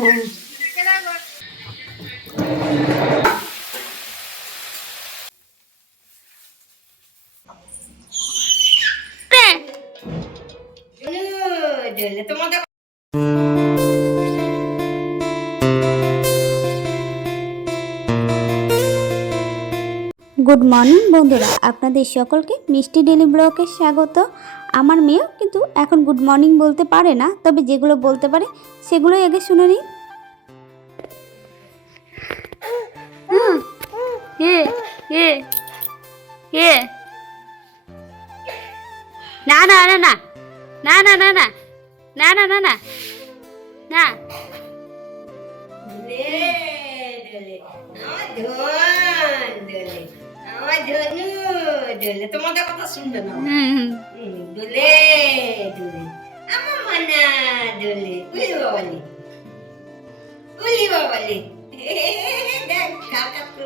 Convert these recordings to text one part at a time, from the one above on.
Good morning বন্ধুরা, আপনাদের সকলকে মিষ্টি ডেলি ব্লগে স্বাগত। আমার মেয়েও কিন্তু এখন গুড মর্নিং বলতে পারে না, তবে যেগুলো বলতে পারে সেগুলোই আগে শুনে নিই। না না না না না না না না না না না না না তোমাদের কথা শুনবে না। দোলে দোলে আমার মানা দোলে উলি বাবালি উলি বাবালি দেখ কাকা তো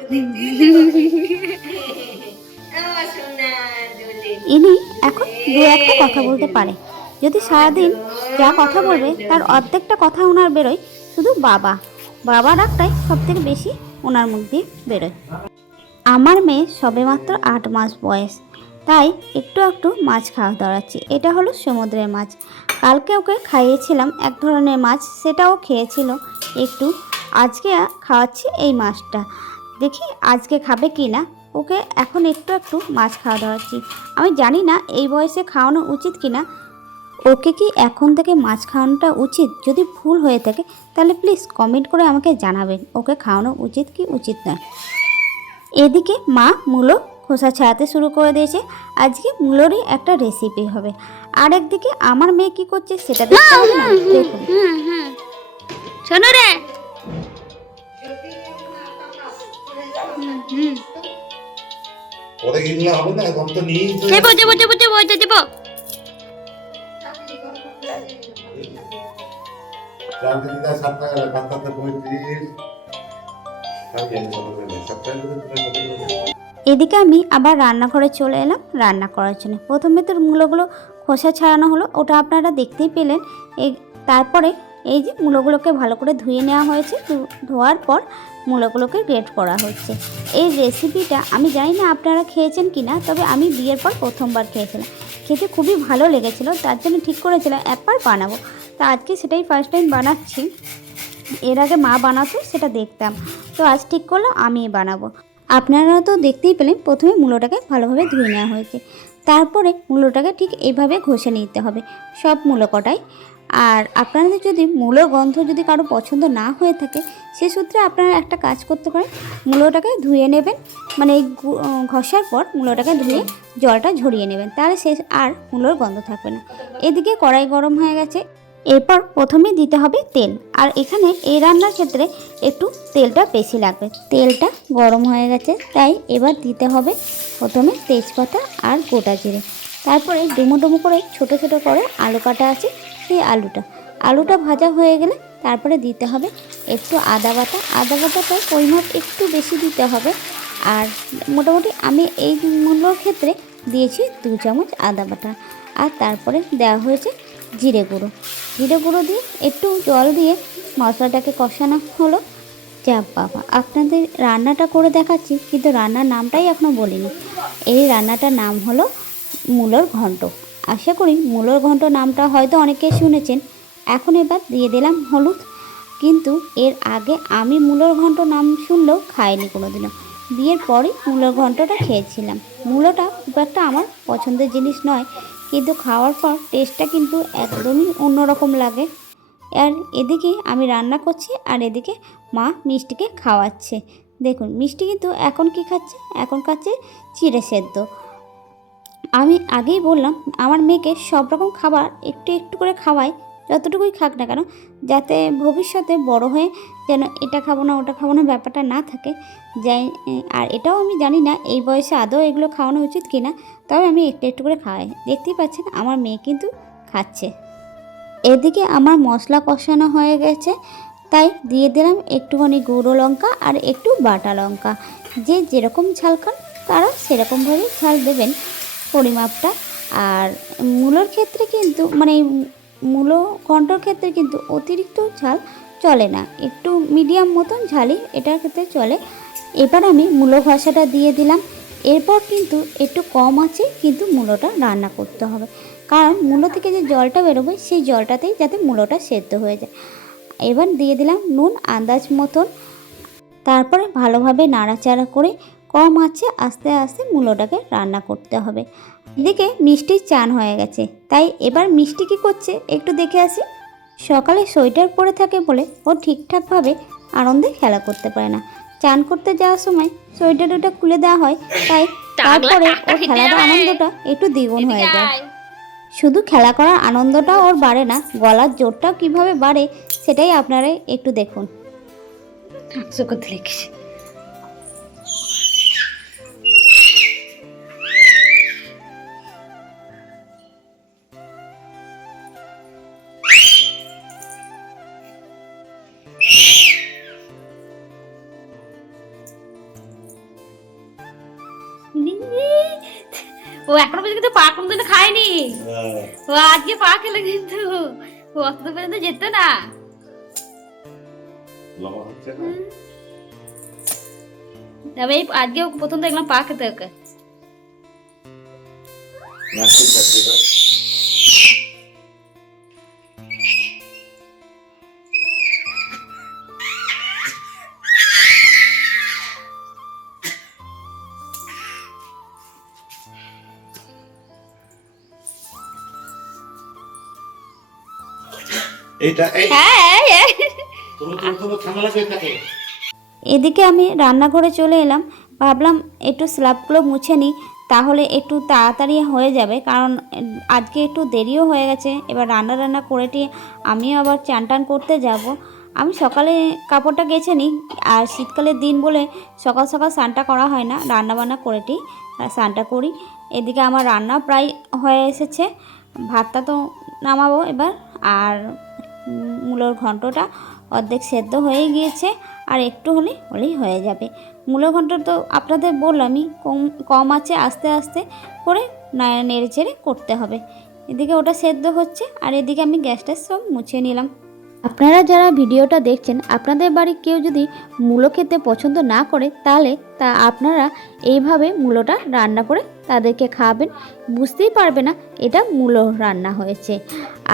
আমার সোনা দোলে। ইনি এখন দু একটা কথা বলতে পারে। যদি সারাদিন যা কথা বলবে তার অর্ধেকটা কথা ওনার বেরোয় শুধু বাবা বাবা ডাকটাই সব থেকে বেশি ওনার মুখ দিয়ে বেরোয়। আমার মেয়ে সবেমাত্র 8 মাস বয়স, তাই একটু একটু মাছ খাওয়া দাঁড়াচ্ছি। এটা হলো সমুদ্রের মাছ। কালকে ওকে খাইয়েছিলাম এক ধরনের মাছ, সেটাও খেয়েছিল একটু। আজকে খাওয়াচ্ছি এই মাছটা, দেখি আজকে খাবে কি না। ওকে এখন একটু একটু মাছ খাওয়া দাঁড়াচ্ছি। আমি জানি না এই বয়সে খাওয়ানো উচিত কি না। ওকে কি এখন থেকে মাছ খাওয়ানোটা উচিত? যদি ভুল হয়ে থাকে তাহলে প্লিজ কমেন্ট করে আমাকে জানাবেন ওকে খাওয়ানো উচিত কি উচিত নয়। এদিকে মা মূলো খোসা ছাড়াতে শুরু করে দিয়েছে। আজকে মূলোরই একটা রেসিপি হবে। আর একদিকে আমার মেয়ে কি করছে সেটা দেখতে হবে না? দেখুন শোনো রে, ওটা কিনলে হবে না, কম তো নিয়েই তো দেবো দেবো দেবো দেবো ওইটা দেবো। চারটে দিদা 7 টাকা 35 এদিকে আমি আবার রান্নাঘরে চলে এলাম রান্না করার জন্য। প্রথমে তো মূলোগুলো খোসা ছাড়ানো হলো, ওটা আপনারা দেখতেই পেলেন। তারপরে এই যে মূলোগুলোকে ভালো করে ধুয়ে নেওয়া হয়েছে। ধোয়ার পর মূলোগুলোকে গ্রেট করা হচ্ছে। এই রেসিপিটা আমি জানি না আপনারা খেয়েছেন কি না, তবে আমি বিয়ের পর প্রথমবার খেয়েছিলাম। খেতে খুবই ভালো লেগেছিলো, তার জন্য ঠিক করেছিলাম একবার বানাবো। তা আজকে সেটাই ফার্স্ট টাইম বানাচ্ছি। এর আগে মা বানাতো, সেটা দেখতাম, তো আজ ঠিক করলাম আমিই বানাবো। আপনারা তো দেখতেই পেলেন প্রথমে মূলোটাকে ভালোভাবে ধুয়ে নেওয়া হয়েছে। তারপরে মূলোটাকে ঠিক এইভাবে ঘষে নিতে হবে সব মূলো কটাই। আর আপনাদের যদি মূলোর গন্ধ যদি কারো পছন্দ না হয়ে থাকে, সে সূত্রে আপনারা একটা কাজ করতে পারেন, মূলোটাকে ধুয়ে নেবেন, মানে এই ঘষার পর মূলোটাকে ধুয়ে জলটা ঝরিয়ে নেবেন, তাহলে সে আর মূলোর গন্ধ থাকবে না। এদিকে কড়াই গরম হয়ে গেছে। এরপর প্রথমে দিতে হবে তেল। আর এখানে এই রান্নার ক্ষেত্রে একটু তেলটা বেশি লাগবে। তেলটা গরম হয়ে গেছে, তাই এবার দিতে হবে প্রথমে তেজপাতা আর গোটা জিরে। তারপরে ডুমো ডুমো করে ছোট ছোট করে আলু কাটা আছে, সেই আলুটা ভাজা হয়ে গেলে তারপরে দিতে হবে একটু আদা বাটা। আদা বাটাটা পরিমাপ একটু বেশি দিতে হবে। আর মোটামুটি আমি এই মূল্যর ক্ষেত্রে দিয়েছি 2 চামচ আদা বাটা। আর তারপরে দেওয়া হয়েছে জিরে গুঁড়ো দিয়ে একটু জল দিয়ে মশলাটাকে কষানো হলো। যা বাবা, আপনাদের রান্নাটা করে দেখাচ্ছি, কিন্তু রান্নার নামটাই এখনও বলিনি। এই রান্নাটার নাম হলো মূলোর ঘন্ট। আশা করি মূলোর ঘন্ট নামটা হয়তো অনেকে শুনেছেন। এখন এবার দিয়ে দিলাম হলুদ। কিন্তু এর আগে আমি মূলোর ঘন্ট নাম শুনলেও খাইনি কোনোদিনও। বিয়ের পরই মূলোর ঘন্টটা খেয়েছিলাম। মূলোটা খুব একটা আমার পছন্দের জিনিস নয়, কিন্তু খাওয়ার পর টেস্টটা কিন্তু একদমই অন্যরকম লাগে। আর এদিকে আমি রান্না করছি আর এদিকে মা মিষ্টিকে খাওয়াচ্ছে। দেখুন মিষ্টি কিন্তু এখন কি খাচ্ছে, এখন খাচ্ছে চিড়ে সেদ্ধ। আমি আগেই বললাম আমার মেয়েকে সব রকম খাবার একটু একটু করে খাওয়াই, যতটুকুই খাক না কেন, যাতে ভবিষ্যতে বড় হয়ে যেন এটা খাবো না ওটা খাবো না ব্যাপারটা না থাকে। যাই, আর এটাও আমি জানি না এই বয়সে আদৌ এগুলো খাওয়ানো উচিত কি না, তবে আমি একটু একটু করে খাওয়াই। দেখতেই পাচ্ছেন আমার মেয়ে কিন্তু খাচ্ছে। এদিকে আমার মশলা কষানো হয়ে গেছে, তাই দিয়ে দিলাম একটুখানি গুঁড়ো লঙ্কা আর একটু বাটা লঙ্কা। যে যেরকম ঝাল খান তারা সেরকমভাবে ঝাল দেবেন পরিমাপটা। আর মূলোর ক্ষেত্রে কিন্তু মানে মূলো ঘন্টর ক্ষেত্রে কিন্তু অতিরিক্ত ঝাল চলে না, একটু মিডিয়াম মতন ঝালই এটার ক্ষেত্রে চলে। এবার আমি মূলো ঘষাটা দিয়ে দিলাম। এরপর কিন্তু একটু কম আছে কিন্তু মূলোটা রান্না করতে হবে, কারণ মূলো থেকে যে জলটা বেরোবে সেই জলটাতেই যাতে মূলোটা সেদ্ধ হয়ে যায়। এবার দিয়ে দিলাম নুন আন্দাজ মতন। তারপরে ভালোভাবে নাড়াচাড়া করে কম আছে আস্তে আস্তে মূলোটাকে রান্না করতে হবে। এদিকে মিষ্টির চান হয়ে গেছে, তাই এবার মিষ্টি কী করছে একটু দেখে আসি। সকালে সোয়েটার পরে থাকে বলে ও ঠিকঠাকভাবে আনন্দে খেলা করতে পারে না। চান করতে যাওয়ার সময় সোয়েটারটা খুলে দেওয়া হয়, তাই তারপরে ওর খেলার আনন্দটা একটু দ্বিগুণ হয়ে যায়। শুধু খেলা করার আনন্দটা ওর বাড়ে না, গলার জোরটাও কীভাবে বাড়ে সেটাই আপনারা একটু দেখুন। ও এখনো পর্যন্ত পা কোনদিন খায়নি, ও আজকে পা খেলে কিন্তু ও অত পর্যন্ত যেত না। তবে আজকে প্রথম দেখলাম পা খেতে ওকে। এদিকে আমি রান্নাঘরে চলে এলাম, ভাবলাম একটু স্ল্যাবগুলো মুছে নিই, তাহলে একটু তাড়াতাড়ি হয়ে যাবে, কারণ আজকে একটু দেরিও হয়ে গেছে। এবার রান্না করেটি আমিও আবার চান টান করতে যাব। আমি সকালে কাপড়টা গেছে নিই, আর শীতকালের দিন বলে সকাল সকাল স্নানটা করা হয় না, রান্নাবান্না করেটি স্নানটা করি। এদিকে আমার রান্না প্রায় হয়ে এসেছে, ভাতটা তো নামাবো এবার। আর মূলোর ঘন্টটা অর্ধেক সেদ্ধ হয়ে গিয়েছে, আর একটু হলেই হয়ে যাবে। মূলো ঘন্ট তো আপনাদের বললামই কম আছে আস্তে আস্তে করে নেড়ে চেড়ে করতে হবে। এদিকে ওটা সেদ্ধ হচ্ছে, আর এদিকে আমি গ্যাসটা সব মুছে নিলাম। আপনারা যারা ভিডিওটা দেখছেন, আপনাদের বাড়ির কেউ যদি মূলো খেতে পছন্দ না করে, তাহলে আপনারা এইভাবে মূলোটা রান্না করে তাদেরকে খাওয়াবেন, বুঝতেই পারবে না এটা মূলো রান্না হয়েছে।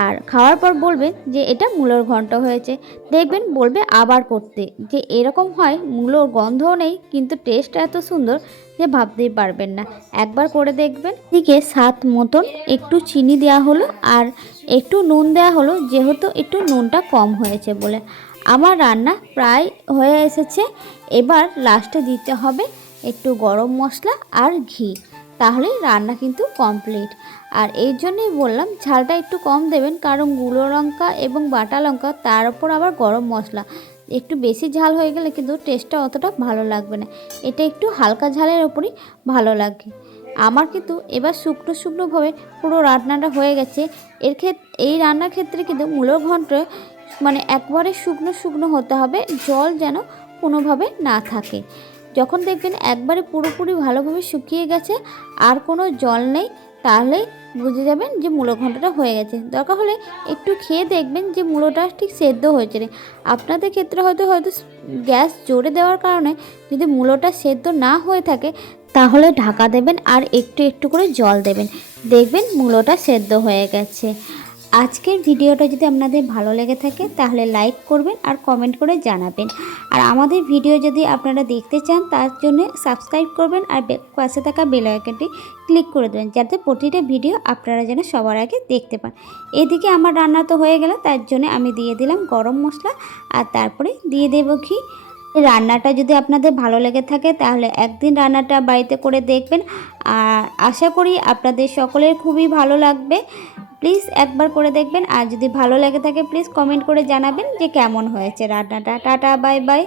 আর খাওয়ার পর বলবেন যে এটা মূলোর ঘন্ট হয়েছে, দেখবেন বলবে আবার করতে, যে এরকম হয় মূলোর গন্ধও নেই কিন্তু টেস্ট এত সুন্দর যে ভাবতেই পারবেন না। একবার করে দেখবেন। এদিকে স্বাদ মতন একটু চিনি দেওয়া হলো আর একটু নুন দেওয়া হলো, যেহেতু একটু নুনটা কম হয়েছে বলে। আমার রান্না প্রায় হয়ে এসেছে। এবার লাস্টে দিতে হবে একটু গরম মশলা আর ঘি, তাহলে রান্না কিন্তু কমপ্লিট। আর এই জন্যই বললাম ঝালটা একটু কম দেবেন, কারণ গুঁড়ো লঙ্কা এবং বাটা লঙ্কা, তার উপর আবার গরম মশলা, একটু বেশি ঝাল হয়ে গেলে কিন্তু টেস্টটা অতটা ভালো লাগবে না। এটা একটু হালকা ঝালের ওপরই ভালো লাগে। আমার কিন্তু এবার শুকনোভাবে পুরো রান্নাটা হয়ে গেছে। এই রান্নার ক্ষেত্রে কিন্তু মূলো ঘন্ট মানে একবারে শুকনো হতে হবে, জল যেন কোনোভাবে না থাকে। যখন দেখবেন একবারে পুরোপুরি ভালোভাবে শুকিয়ে গেছে আর কোনো জল নেই, তাহলে বুঝে যাবেন যে মূলো ঘন্টটা হয়ে গেছে। দরকার হলে একটু খেয়ে দেখবেন যে মূলোটা ঠিক সেদ্ধ হয়েছে না। আপনাদের ক্ষেত্রে হয়তো গ্যাস জোরে দেওয়ার কারণে যদি মূলোটা সেদ্ধ না হয়ে থাকে, তাহলে ঢাকা দেবেন আর একটু করে জল দেবেন, দেখবেন মূলোটা সেদ্ধ হয়ে গেছে। আজকের ভিডিওটা যদি আপনাদের ভালো লেগে থাকে তাহলে লাইক করবেন আর কমেন্ট করে জানাবেন। আর আমাদের ভিডিও যদি আপনারা দেখতে চান তার জন্য সাবস্ক্রাইব করবেন আর পাশে থাকা বেল আইকনটি ক্লিক করে দেবেন, যাতে প্রতিটা ভিডিও আপনারা যেন সবার আগে দেখতে পান। এদিকে আমার রান্না তো হয়ে গেল, তার জন্য আমি দিয়ে দিলাম গরম মশলা আর তারপরে দিয়ে দেবো ঘি। রান্নাটা যদি আপনাদের ভালো লেগে থাকে তাহলে একদিন রান্নাটা বাড়িতে করে দেখবেন, আর আশা করি আপনাদের সকলের খুবই ভালো লাগবে। প্লিজ একবার করে দেখবেন, আর যদি ভালো লেগে থাকে প্লিজ কমেন্ট করে জানাবেন যে কেমন হয়েছে রান্নাটা। Tata, bye bye.